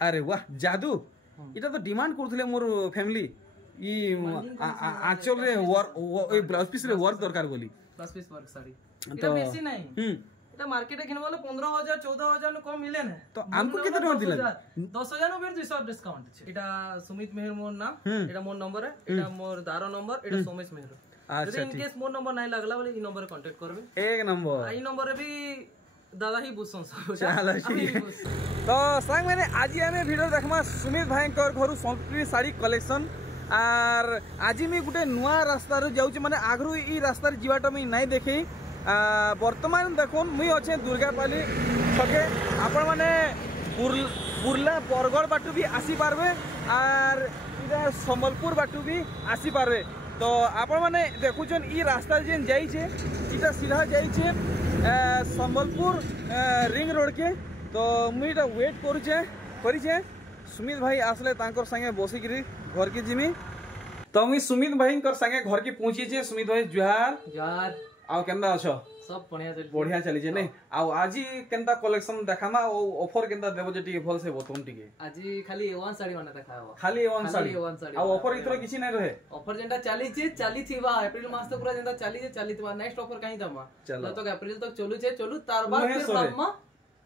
अरे वाह जादू इटा तो डिमांड करथले मोर फैमिली ई आंचल रे ओई ब्लाउज पीस रे वर्क दरकार बोली ब्लाउज पीस वर्क साड़ी इटा बेसी नहीं এটা মার্কেটে কিনব বলে 15000 14000 নো কম মিলে না তো আমকো কেতে টাকা দিলেন 10000 নো বের 200 ডিসকাউন্ট আছে এটা সুমিত মেহের মোর নাম এটা মোর নম্বর এটা মোর দারো নম্বর এটা সোমেশ মেহের যদি ইন কেস মোর নম্বর নাই লাগলা বলে এই নম্বরে कांटेक्ट করবে এক নম্বর এই নম্বরে भी दादा ही बुझ चलो तो संग मैंने आज आमे वीडियो देखमा सुमित भाई घर संस्कृति साड़ी कलेक्शन आर आज मैं गोटे नुआ रास्ता जाऊँ माने आगरू ई रास्ता जीवाटा मुई नहीं देखे वर्तमान देखुन मुई अच्छे दुर्गापाली छके आपण माने बुर्ला बरगढ़ बाटू भी आसी पारबे आर इधर संबलपुर बाटू भी आसी पारबे तो आपण माने देखुछन ई रास्ता जेन जाइछे इटा सीधा जाइछे संबलपुर रिंग रोड के तो मुई इटा वेट करूचे सुमित भाई आसले तांकर संगे बसिकरी घर के जिमी तो मुई सुमित भाई संगे घर के पहुंची छे सुमित भाई जुहार जुहार आउ केंदा अछो सब बढ़िया चली जे नै आउ आजी केंदा कलेक्शन देखामा ओ ऑफर केंदा देबो जे टिके भल से बतोम टिके आजी खाली A1 साड़ी माने देखाबो खाली A1 साड़ी आउ ऑफर इतरो किछि नै रहे ऑफर जेंटा चाली थिबा अप्रैल मास तक पूरा जेंटा चाली थिबा नेक्स्ट ऑफर काई दमा चलो तो अप्रैल तक चलू तार बाद फिर बादमा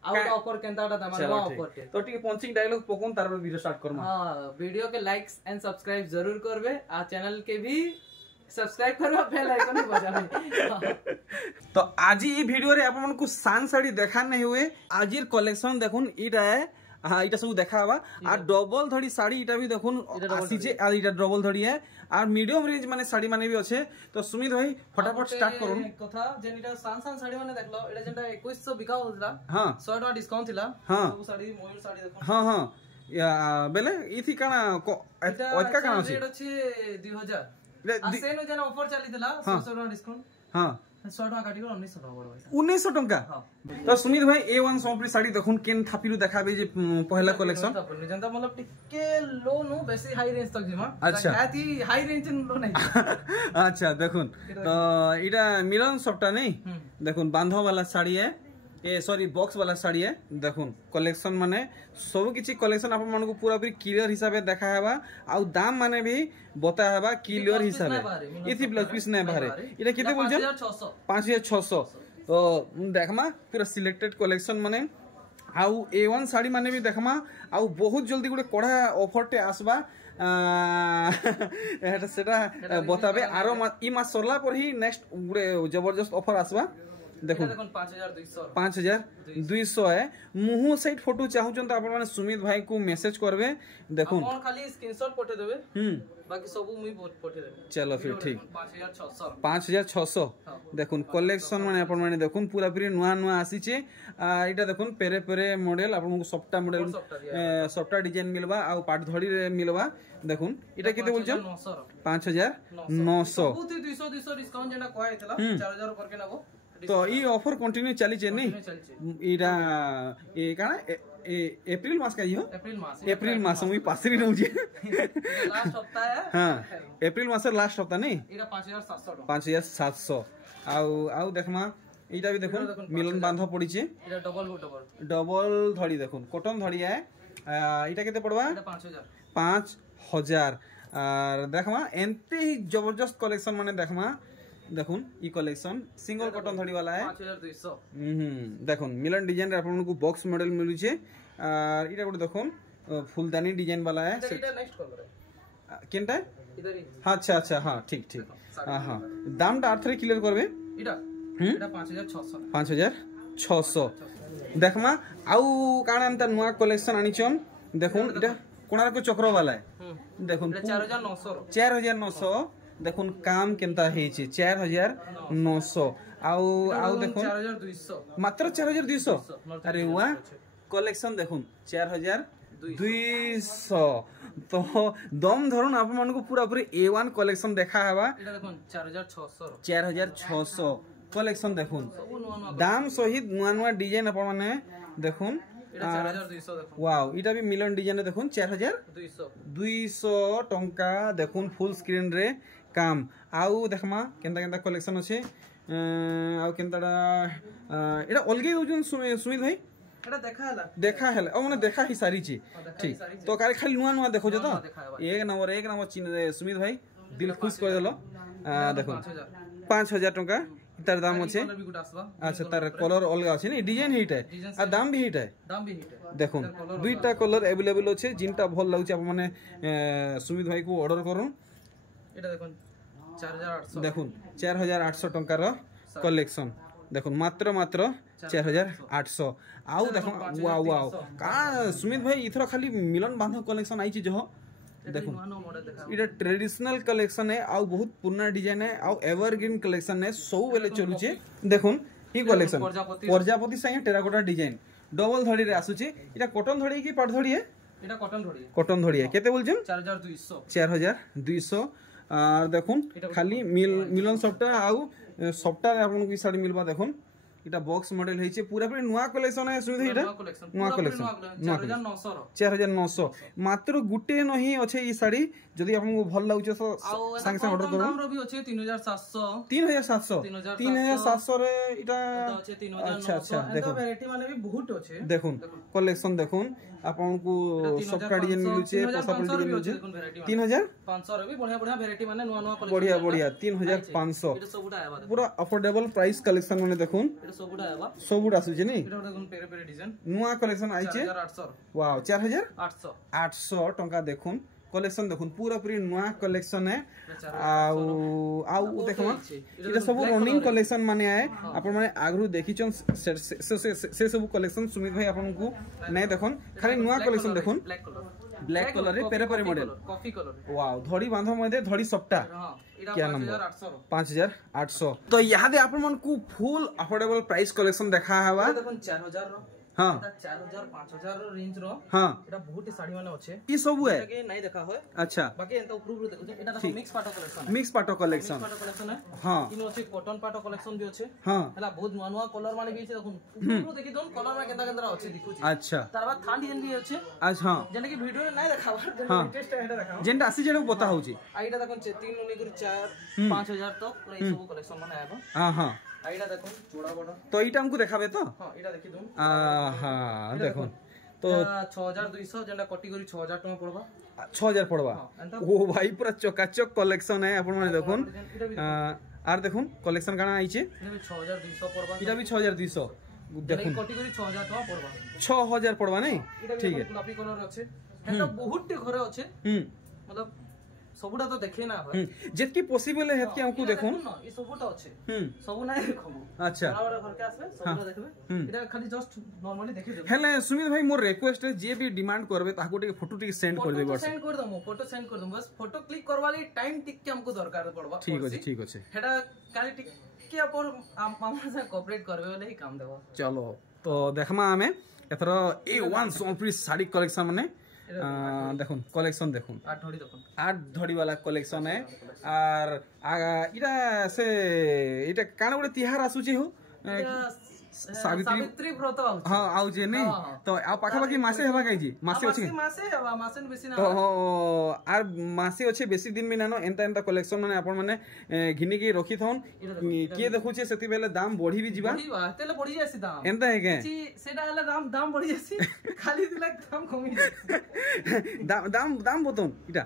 आउट ऑफर केंताटा दमा ऑफर तो टिके पंचिंग डायलॉग पकोन तार वीडियो स्टार्ट करमा हां वीडियो के लाइक्स एंड सब्सक्राइब जरूर करबे आ चैनल के भी सब्सक्राइब करबा बेल आइकन बजाबे तो आज ई वीडियो रे आपन को सान साड़ी देखा नहीं हुए आजिर कलेक्शन देखुन इटा है हां इटा सब देखाबा आ डबल धड़ी साड़ी इटा भी देखुन आसी जे आ इटा डबल धड़ी है और मीडियम रेंज माने साड़ी माने भी अच्छे तो सुमित भाई फटाफट स्टार्ट करूं कथा जेनिटा सान साड़ी माने देखलो एटा जेंटा 2100 बिका होतला हां 100 टका डिस्काउंट थिला सब साड़ी मयूर साड़ी देखो हां हां या बेले इथि काना ओतका काना अछि रेट अछि 2000 आसेनो जन ऑफर चली थला 100 टका डिस्काउंट हां 100 टका काटी 1900 टका पड़ो 1900 टका तो सुमित भाई A1 संस्कृति साड़ी देखुन केन थापिलु देखाबे जे पहला कलेक्शन जनता मतलब टिके लो नो बेसी हाई रेंज तक जिमा अच्छा काती हाई रेंज लो नहीं अच्छा देखुन तो इटा मिलन सप्ता नहीं देखुन बांधो वाला साड़ी है ए सॉरी बॉक्स वाला साड़ी है देखुन कलेक्शन माने सब किछि कलेक्शन आपन मन को पूरा पूरी क्लियर हिसाब देखा हेबा आ दाम माने भी बता हेबा क्लियर हिसाब इथि ब्लाउज पीस नै बाहर इटा केते बोल छ 5600 तो देखमा पूरा सिलेक्टेड कलेक्शन माने आउ A1 साड़ी माने भी देखमा आउ बहुत जल्दी गुटे कड़ा ऑफर टे आसबा एटा सेटा बताबे आरो ई मास सरला पर ही नेक्स्ट गुटे जबरदस्त ऑफर आसबा देखो 5200 है मुहु साइड फोटो चाहूचन तो आपण माने सुमित भाई को मैसेज करबे देखो अपन खाली स्क्रीनशॉट पठे देबे बाकी सब मुई पठे देबे चलो फिर ठीक 5600 देखुन कलेक्शन माने आपण माने देखुन पूरा पूरी नुआ आसी छे एटा देखुन पेरे पेरे मॉडल आपण को सफ्टा मॉडल सफ्टा डिजाइन मिलबा आ पाट धड़ी रे मिलबा देखुन एटा केते बोलछन 5900 बहुत 200 डिस्काउंट जेना कहैतला 4000 करके नबो तो ई ऑफर कंटिन्यू चली छे नहीं इरा ए काना अप्रैल मास का हो अप्रैल मास मुई पासरी रहू जे लास्ट सप्ताह है हां अप्रैल मास लास्ट सप्ताह नहीं इरा 5700 आउ देखमा इटा भी देखो मिलन बांधो पड़ी छे इरा डबल धड़ी देखुन कॉटन धड़ी है इटा केते पड़वा इटा 5000 और देखमा एंते ही जबरदस्त कलेक्शन माने देखमा देखुन ई कलेक्शन सिंगल कॉटन धड़ी वाला है 5200 देखुन मिलन डिजाइन रे आपन को बॉक्स मॉडल मिलु छे और इटा गोटे देखुन फुलदानी डिजाइन वाला है इटा नेक्स्ट कलर है केनटा इधर ही हां अच्छा हां ठीक हां दामटा आर्थरे क्लियर करबे इटा 5600 देखमा आउ काना अंतर नुआ कलेक्शन आनी छन देखुन इटा कोणार्क चक्र वाला है देखुन 4900 देखुन काम केनता हे छी 4900 आउ देखुन 4200 मात्र 4200 अरे वाह कलेक्शन देखुन 4200 तो दम धरुन आप मन को पूरा पूरी A1 कलेक्शन देखा हेबा एटा देखुन 4600 कलेक्शन देखुन दाम सहित नुआ डिजाइन आप माने देखुन वाओ इटा भी मिलन डिजाइन देखुन 4200 टंका देखुन फुल स्क्रीन रे काम आउ देखमा केंता कलेक्शन अछि आउ केंताडा एटा अलगे दोजन सुमित भाई এটা দেখা হেলা ও মানে দেখা হি সারিছি ঠিক তো কারে খালি নুয়া নুয়া দেখো তো এক নম্বর সুমিত ভাই দিল খুশ করে দিল দেখুন 5000 টাকা তার দাম আছে আচ্ছা তার কলর অলগা আছে না ডিজাইন এইটা আর দাম भी এইটা দেখুন দুইটা কলর अवेलेबल আছে जिनটা ভাল লাগুছে আপনি মানে সুমিত ভাই কো অর্ডার করুন এটা দেখুন 4800 দেখুন 4800 টাকার কলেকশন দেখুন মাত্র 4800 আউ দেখুন ওয়াও ওয়াও কা সুমিত ভাই ইথরা খালি মিলন বাঁধ কলেকশন আইছি জহ देखो इटा ट्रेडिशनल कलेक्शन है आउ बहुत पुराना डिजाइन है आउ एवरग्रीन कलेक्शन है सब बेले चलुचे देखुन ई कलेक्शन प्रजापति संगे टेराकोटा डिजाइन डबल धड़ी रे आसुचे इटा कॉटन धड़ी की पाट धड़ी है এটা कॉटन धड़ी है केते बोलछन 4200 আর দেখুন খালি মিলন সফটটা আউ সফটটা आपन की साड़ी मिलबा देखुन এটা বক্স মডেল হইছে পুরা পুরি নয়া কালেকশন है সুবিধা এটা নয়া কালেকশন 4900 মাত্র গুটে নহি আছে এই শাড়ি যদি आपको ভাল লাগুছে তো সাঙ্গে সাঙ্গে অর্ডর করুন দাম রবি আছে 3700 রে এটা আছে 3900 আচ্ছা আচ্ছা দেখুন ভ্যারাইটি মানে भी बहुत আছে দেখুন কালেকশন দেখুন आपको সফটটা ডিজাইন মিলুছে পসাপল ডিজাইন মিলুছে 3500 রে भी बढ़िया बढ़िया ভ্যারাইটি মানে নয়া নয়া কলেকশন बढ़िया बढ़िया 3500 এটা সবুটা আইবা पूरा अफोर्डेबल प्राइस कलेक्शन মানে দেখুন এটা সবুটা আইবা সবুটা আসুছে নি এটা দেখুন পেরে পেরে ডিজাইন নয়া কালেকশন আইছে 4800 वाओ 4800 টাকা দেখুন कलेक्शन देखुन पूरा पूरी नुआ कलेक्शन है आउ देखो इटा सब रनिंग कलेक्शन माने आए आपण माने आगरु देखिचन से सब कलेक्शन सुमित भाई आपन को नै देखन खाली नुआ कलेक्शन देखुन ब्लैक कलर रे पेरे पेरे मॉडल कॉफी कलर वाओ धड़ी बांधो मध्ये धड़ी सपटा क्या नंबर 5800 तो यहाँ दे आपन मन को फुल अफोर्डेबल प्राइस कलेक्शन देखा हवा देखुन 4000 रो हां 4000 5000 रो रेंज रो हां एटा बहुत साड़ी माने अछि ई सब है के नै देखा होय अच्छा बाकी एंता ऊपर ऊपर देखो एटा देखो मिक्स पाटो कलेक्शन मिक्स पाटो कलेक्शन है हां इनो अछि कॉटन पाटो कलेक्शन भी अछि हां हला बहुत नुवा नुवा कलर माने भी अछि देखो ऊपर देखि दोन कलर में केता केता अछि दिखु अच्छा तार बाद थान डिजाइन भी अछि अच्छा हां जने की वीडियो नै देखावा हां इंटरेस्ट एटा देखावा जेंटा आसी जेडो बता होची आइटा देखो 3 उनी कर 4 5000 तक पूरा ई सब कलेक्शन माने आबो हां हां आइटा देखो चोड़ा बड़ा तो इटा हमको देखाबे तो हां एटा देखि दोन हां देखो तो 6200 जेंटा कैटेगरी 6000 टका पड़बा 6000 पड़बा ओ भाई पूरा चकाचक कलेक्शन है अपन माने देखुन आर देखुन कलेक्शन काना आइचे इटा भी 6200 पड़बा इटा भी 6200 देखुन कैटेगरी 6000 टका पड़बा 6000 पड़बा नहीं ठीक है गुलाबी कलर अछि एटा बहुत टे घरे अछि मतलब सबुडा तो देखे ना भाई जेतकी पॉसिबल है हेतकी हमको देखुन ई सबुटा अछि सबु नै देखबो अच्छा बड़ा घर के आसबे सबुडा देखबे एटा खाली जस्ट नॉर्मली देखे देबो हेले सुमित भाई मोर रिक्वेस्ट है जे भी डिमांड करबे ताको टे फोटो टे सेंड कर देबो सेंड कर दमु फोटो सेंड कर दमु बस फोटो क्लिक करवाली टाइम टिक के हमको दरकार पड़बा ठीक अछि हेडा काली टिक के अपन मामा से कोऑपरेट करबे वाले ही काम देबो चलो तो देखमा हमें एथरो A1 सोमप्री साड़ी कलेक्शन माने देखुन कलेक्शन देखुन 8 धड़ी वाला कलेक्शन है और इटा से इटा काना गोटे तिहार आसुची हो सावित्री व्रत हां आउ जे नहीं तो आ पाखा पाखी मासे हेबा काई जी मासे अछि मासे बेसी ना तो आर मासे अछि बेसी दिन में नानो एंता एंता कलेक्शन माने आपण माने घिनी की रखी थौन के देखुचे सेति बेले दाम बढ़ी भी जीवा तेले बढ़ी जासी दाम एंता है के सेटा हला दाम बढ़ी जासी खाली दिला दाम कमी जासी दाम बतन इटा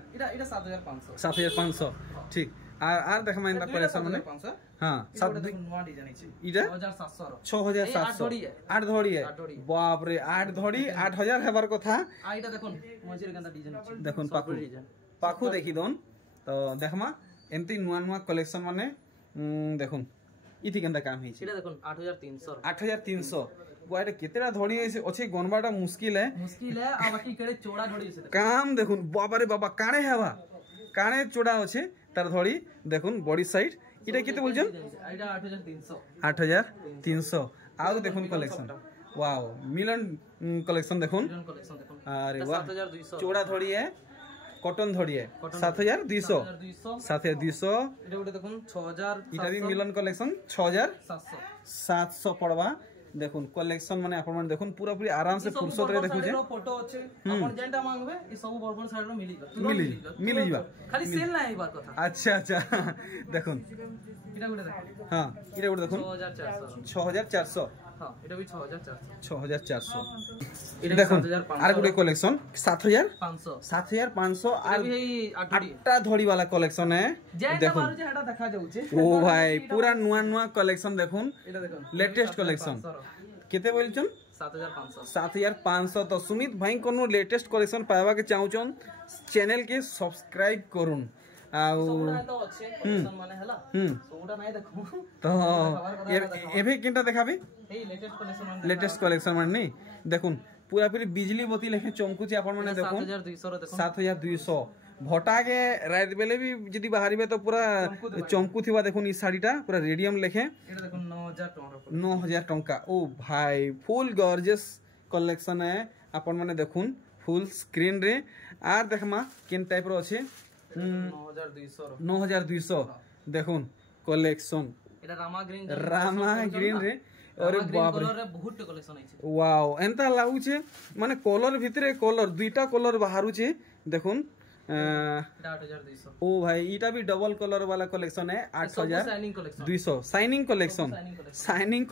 7500 ठीक आर देखमा एंता कलेक्शन माने 500 हां सब नवा डिजाइन अछि इटा 6700 8 धड़ी है बाप रे 8 धड़ी 8000 हेबार कथा आइटा देखुन मजिर गंदा डिजाइन अछि देखुन पाखु देखि दोन तो देखमा एमती नुआ नुआ कलेक्शन माने देखुन इथि गंदा काम हिछि इटा देखुन 8300 वाइट केतेरा धड़ी अछि गनबाटा मुश्किल है आ बाकी केड़े चौड़ा धड़ी अछि काम देखुन बाबा रे बाबा काणे हेबा काणे चौड़ा अछि तार धड़ी देखुन बॉडी साइड इटा केते बोलछन आइटा 8300 आउ देखुन कलेक्शन वाओ मिलन कलेक्शन देखुन अरे वाह 7200 चौड़ा धड़ी है कॉटन धड़ी है 7200 इटा देखुन 6000 इटा भी मिलन कलेक्शन 6700 पड़वा देखुन कलेक्शन माने आपण माने देखुन पूरा पूरी आराम से फुर्सत रे देखु जे फोटो अछि आपण जेंटा मांगबे ई सब बड़बड़ साइड रो मिली जाबा खाली सेल ना आइबार कथा अच्छा देखुन इटा गुडे देख हां इटा गुडे देखुन 6400 हां एटा भी 6400 6400 এটা দেখুন 7500 আর গুটে কালেকশন 7500 7500 আর भी आठटी आठटा धड़ी वाला कलेक्शन है देखो मारू जे हटा देखा जाउचे ओ भाई पूरा नुआ नुआ कलेक्शन देखुन এটা দেখুন लेटेस्ट कलेक्शन केते बोलछन 7500 7500 तो सुमित भाई कोनो लेटेस्ट कलेक्शन पावा के चाहउछन चैनल के सब्सक्राइब करून आउ सोडा तो अच्छे कलेक्शन माने हला सोडा नहीं देखो तो एभे किनटा देखाबे ए लेटेस्ट कलेक्शन मान नहीं देखुन पूरा पूरी बिजली बत्ती लेखे चमकुची आपण माने देखुन 7200 रो देखो 7200 भटा के रात बेले भी जदी बाहरिबे तो पूरा चमकु थिबा देखुन ई साड़ीटा पूरा रेडियम लेखे एटा देखो 9000 टका 9000 टका ओ भाई फुल गॉर्जियस कलेक्शन है आपण माने देखुन फुल स्क्रीन रे आर देखमा केन टाइप रो अछि 9200 देखुन कलेक्शन एटा रामा ग्रीन रे अरे बाप रे कलर रे बहुत कलेक्शन आइছে वाओ एंता लागुचे माने कलर भितरे कलर दुईटा कलर बाहरु छे देखुन 8200 ओ भाई इटा भी डबल कलर वाला कलेक्शन है 8200 शाइनिंग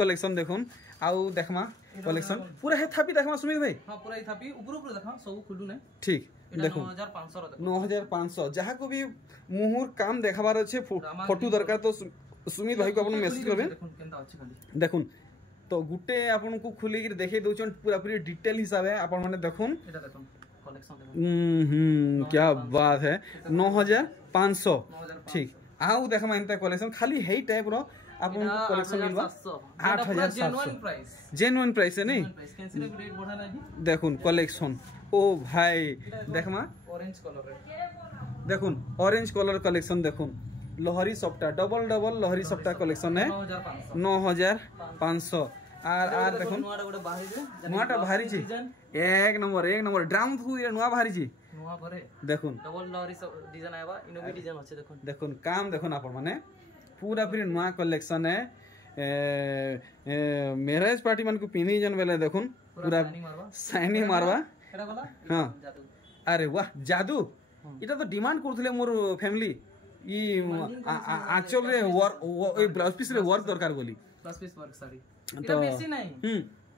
कलेक्शन देखुन आउ देखमा कलेक्शन पूरा है थापी देखमा सुमित भाई हां पूरा ही थापी ऊपर देखा सब खुलू ने ठीक देखो 9500 रो देखो 9500 जहां को भी मुहुर काम देखाबार अछि फोटो दरकार तो सुमित भाई को अपन मैसेज करबे देखुन केनता अछि खाली देखुन तो गुटे आपन को खुली के देखे दोचन पूरा पूरी डिटेल हिसाब है अपन माने देखुन एटा देखुन कलेक्शन क्या बात है 9500 ठीक आउ देखमा एंता कलेक्शन खाली हेई टाइप रो आपन को कलेक्शन मिलबा 8700 जेन्युइन प्राइस है नहीं देखुन कलेक्शन ओ भाई देखमा ऑरेंज कलर रे देखुन ऑरेंज कलर कलेक्शन देखुन लोहरी सप्ताह डबल लोहरी सप्ताह कलेक्शन है 9500 आर देखुन नुआटा भारी छी एक नंबर ड्राम थु नुआ भारी छी नुआ भरे देखुन डबल लोहरी सब डिजाइन आबा इनो भी डिजाइन अछि देखुन काम देखुन आपन माने पूरा पूरी नुआ कलेक्शन है मैरिज पार्टी मन को पिनी जन बेले देखुन पूरा शाइनिंग मारवा एटा वाला हां अरे वाह जादू इटा तो डिमांड करथले मोर फैमिली ई आचल रे वर्क ब्लाउज पीस रे वर्क दरकार बोली ब्लाउज पीस वर्क साड़ी एटा बेसी नहीं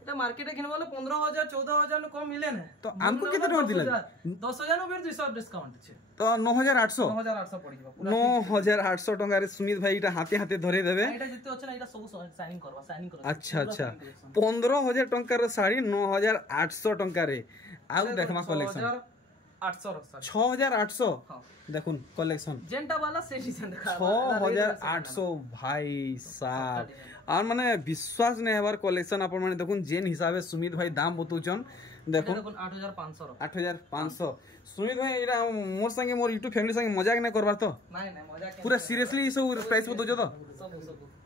एटा मार्केट किन वाला 15000 14000 नु कम मिले ने तो हमको कितना टका दिला 10000 नु फिर 200 डिस्काउंट छे तो 9800 पड़ी जाबा 9800 टका रे सुमित भाई इटा हाथे हाथे धरे देबे एटा जते अछि ना एटा सब शाइनिंग करवा अच्छा 15000 टका रे साड़ी 9800 टका रे आउ देखमा कलेक्शन 6800 देखुन कलेक्शन जेंटा वाला से डिजाइन देखा 6800 भाई साहब और माने विश्वास नहीं हमार कलेक्शन अपन माने देखुन जेन हिसाबे सुमित भाई दाम बतौचन देखुन 8500 सुमित भाई एरा मोर संगे मोर यूट्यूब फैमिली संगे मजाक नहीं करबार तो नहीं मजाक पूरा सीरियसली ई सब प्राइस बतौजो तो सब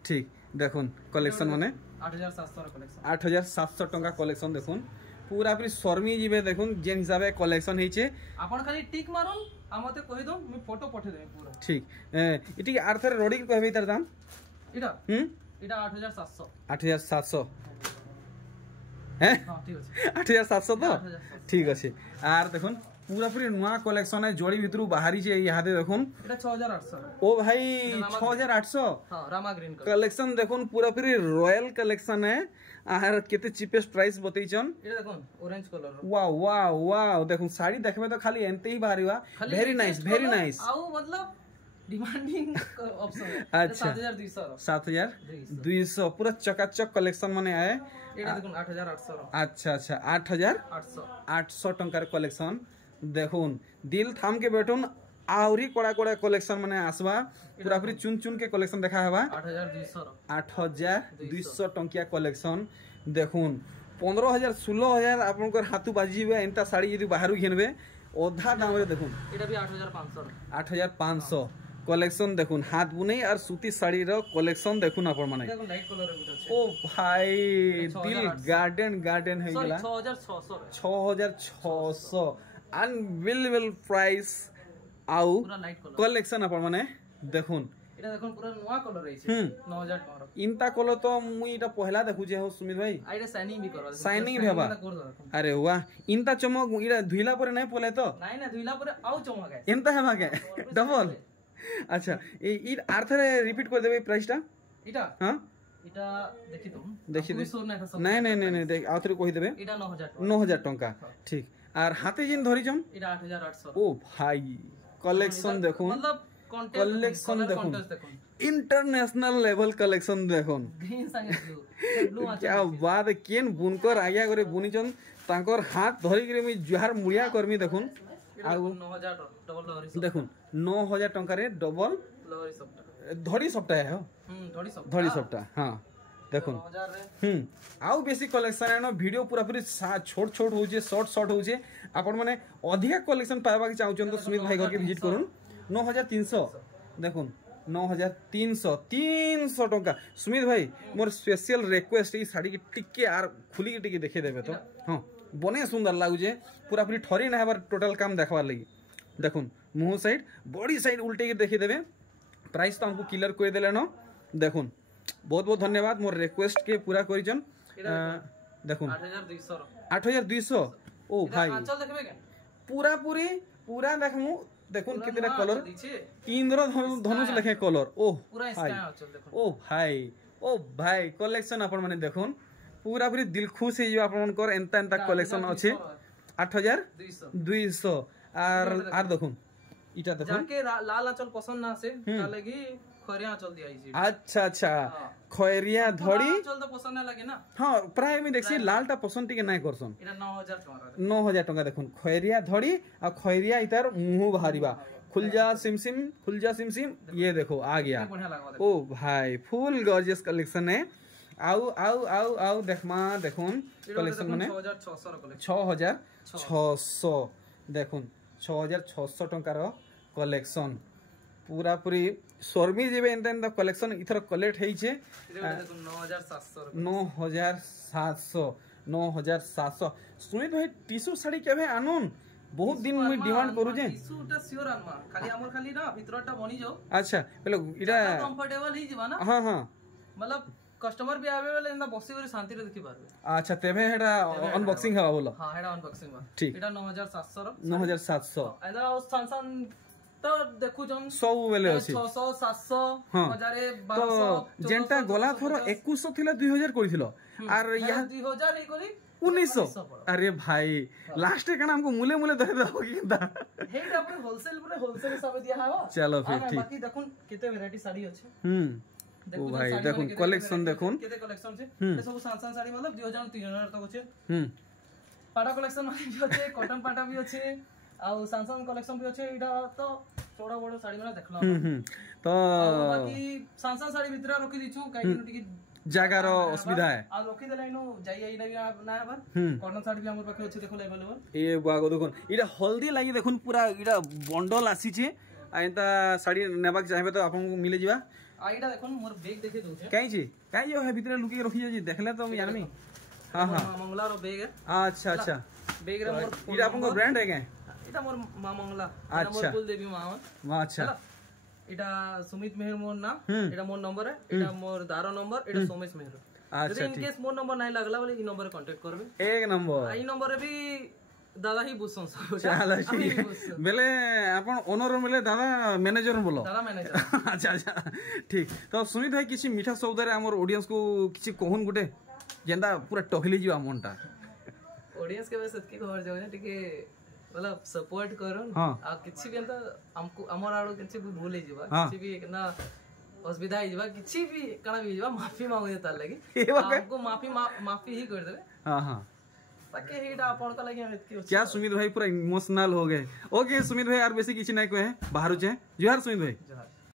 ठीक देखुन कलेक्शन माने 8700 टका कलेक्शन देखुन पूरा पूरी शर्मी जीवे देखुन जेन हिसाबे कलेक्शन हेचे आपण खाली टिक मारुन हमते कहि दो मैं फोटो पठे दे पूरा ठीक इटी आर्थर रोडी कहबे तार दाम इटा इटा 8700 हैं हां ठीक अछि 8700 तो ठीक अछि आर देखुन पूरा पूरी नुआ कलेक्शन है जोड़ी भितरु बाहरी जे यहाँ दे देखुन एटा 6800 ओ भाई 6800 हां रामा ग्रीन कलेक्शन देखुन पूरा पूरी रॉयल कलेक्शन है आर केते चीपेस्ट प्राइस बतैचन एटा देखुन ऑरेंज कलर वाओ देखुन साड़ी देखबे तो खाली एंते ही बाहरीवा वेरी नाइस आउ मतलब डिमांडिंग ऑप्शन है अच्छा 7200 पूरा चकाचक कलेक्शन माने आए एटा देखुन 8800 अच्छा 8800 टंकार कलेक्शन देखुन दिल थाम के बैठुन आउरी कड़ा कलेक्शन माने आसवा पूरा पूरी चुन के कलेक्शन देखा हवा 8200 टंकिया कलेक्शन देखुन 15000 16000 आपनकर हाथु बाजी जीवे एंता साड़ी यदि बाहरु घिनबे ओधा दाम रे देखुन एटा भी 8500 कलेक्शन देखुन हाथ बुनै और सूती साड़ी रो कलेक्शन देखुन अपन माने देखुन लाइट कलर रे बिटो ओ भाई दिल गार्डन है गेला 6600 अनबिलीवेबल प्राइस आउ कलेक्शन अपन माने देखुन एटा देखुन पूरा नया कलर रही छे 9000 टका इनता कलर तो मुई एटा पहला देखु जे हो सुमित भाई आइडा शाइनिंग भी करवा शाइनिंग भेबा अरे वाह इनता चमक इरा धुइला पर नहीं पले तो नहीं धुइला पर आउ चमक है एंता हेबा के डबल अच्छा ई आर्थरे रिपीट कर देबे प्राइसटा इटा हां এটা দেখি তো দেখি নাই নাই নাই নাই দেখ আউথরে কই দেবে এটা 9000 টাকা ঠিক আর হাতে জিন ধরিছম এটা 8800 ও ভাই কালেকশন দেখুন मतलब কালেকশন দেখুন इंटरनेशनल लेवल कलेक्शन देखुन ग्रीन संगे ब्लू क्या बात केन बुनकर आज्ञा करे बुनिचन तांकर हाथ धरि करे मी जुहार मुड़िया करमी देखुन आ 9000 डबल लहरी देखुन 9000 टंका रे डबल लहरी सबटा धड़ी सबटा है धड़ी सबटा हां देखुन 9000 रे आउ बेसी कलेक्शन है वीडियो पूरा पूरी छोट छोट होजे शॉर्ट शॉर्ट होजे आपण माने अधिक कलेक्शन पाइबा के चाहउछन तो सुमित भाई घर के विजिट करूं 9300 देखुन 9300 टंका सुमित भाई मोर स्पेशल रिक्वेस्ट ई साड़ी के टिके आर खुली के टिके देखे देबे तो हां बने सुंदर लागुजे पूरा पूरी ठरी ना हबार टोटल काम देखबार लगी देखुन मुंह साइड बॉडी साइड उल्टे के देखे देबे प्राइस तो हमको क्लियर कर देले न देखुन बहुत बहुत धन्यवाद मोर रिक्वेस्ट के पूरा करिजन देखुन 8200 ओ भाई आंचल देखबे के पूरा देखमु देखुन कितना कलर इंद्र धनुष लिखे कलर ओह पूरा स्काई आंचल देखुन ओ भाई कलेक्शन अपन माने देखुन पूरा पूरी दिल खुश हे जो अपन कर एंता एंता कलेक्शन अछि 8200 आर देखुन इटा देखुन जाके लाल आंचल पसंद ना से तालेगी खरिया आंचल दिया इजी अच्छा खैरिया धड़ी आंचल तो पसंद ना लगे ना हां प्राय में देखसी लालटा पसंद टिके नाय करसन एटा 9000 टका 9000 टका देखुन खैरिया धड़ी आ खैरिया इतार मुंह बाहरीबा खुलजा सिमसिम ये देखो आ गया ओ भाई फुल गॉर्जियस कलेक्शन है आउ देखुन कलेक्शन माने 6600 देखुन 6600 टंकार कलेक्शन पूरा पूरी शर्मी जेबे एंता कलेक्शन इथर कलेक्ट हेई छे 9700 सुमित भाई टिश्यू साड़ी केबे आनुन बहुत दिन मुई डिमांड करू जे टिश्यूटा सियोर आनमा खाली हमर खाली ना भीतरटा बनी जाओ अच्छा पहले इटा कंफर्टेबल ही जीवा ना हां मतलब कस्टमर भी आवे वाले एंदा बसी करे शांति रे देखि पारबे अच्छा तेबे हेडा अनबॉक्सिंग हवा बोलो हां हेडा अनबॉक्सिंग बा ठीक एटा 9700 एदा सानसान तो देखु जम सब बेले अछि 600 700 1000 1200 तो जेंटा गोला थोर 2100 थिला 2000 करिथिलो आर या 2000 ही करी 1900 अरे भाई लास्ट के हमको मुले धरे दो किंदा हेड अपन होलसेल हिसाब दिया हवा चलो फिर ठीक बाकी देखुन केते वैरायटी साड़ी अछि ओ भाई देखुन कलेक्शन देखुन केते कलेक्शन छे ए सब सानसान साड़ी मतलब 2000 3000 तक अछि पाटा कलेक्शन भी अछि कॉटन पाटा भी अछि आ सानसान कलेक्शन भी अछि इडा तो छोटा बड़ साड़ी माने देखला तो बाकी सानसान साड़ी भीतर रखि दिछु काई टिके जागार असुविधा है आ लोकी देलाइनो जाई ना हबर कॉटन साड़ी भी हमर पाखे अछि देखो अवेलेबल ए बागो देखुन इडा हल्दी लागि देखुन पूरा इडा बंडल आसी छे आ एता साड़ी नेबाक चाहबे तो आपन को मिले जिबा आइडा देखुन मोर बैग देखे दउ छे काई जे है भीतर लुकी रखि जे देखले तो हम जानमी हां मंगला रो बैग है अच्छा बैग रे मोर इडा आपन को ब्रांड है के इटा मोर मां मंगला अच्छा मोर कुलदेवी मां अच्छा এটা সুমিত মেহের মোর নাম এটা মোর নম্বর है এটা মোর দারো নম্বর এটা সোমেশ মেহের अच्छा যদি ইন কেস মোর নম্বর নাই লাগলা বলে এই নম্বরে कांटेक्ट করবে एक नंबर এই নম্বরে भी दादा ही बुझसन सब चलो ठीक बेले अपन ओनर मिले दादा मैनेजर बोलो दादा मैनेजर अच्छा ठीक तो सुमित भाई किसी मीठा शब्द रे हमर ऑडियंस को किसी कहून गुटे जेंदा पूरा टहली जीवा मनटा ऑडियंस के बस की खबर जाओ टिके मतलब सपोर्ट करन आ किछि भी त हमको हमर आरो किछि भी भूल जीवा किछि भी ना असुविधा ही जीवा किछि भी कणा भी जीवा माफी मांग देता लगी हमको माफी ही कर देबे हां ताकि हेडा अपन का लगे हम इतकी क्या सुमित भाई पूरा इमोशनल हो गए ओके सुमित भाई यार बेसी किछि नहीं कहे बाहर छे जोहार सुमित भाई जोहार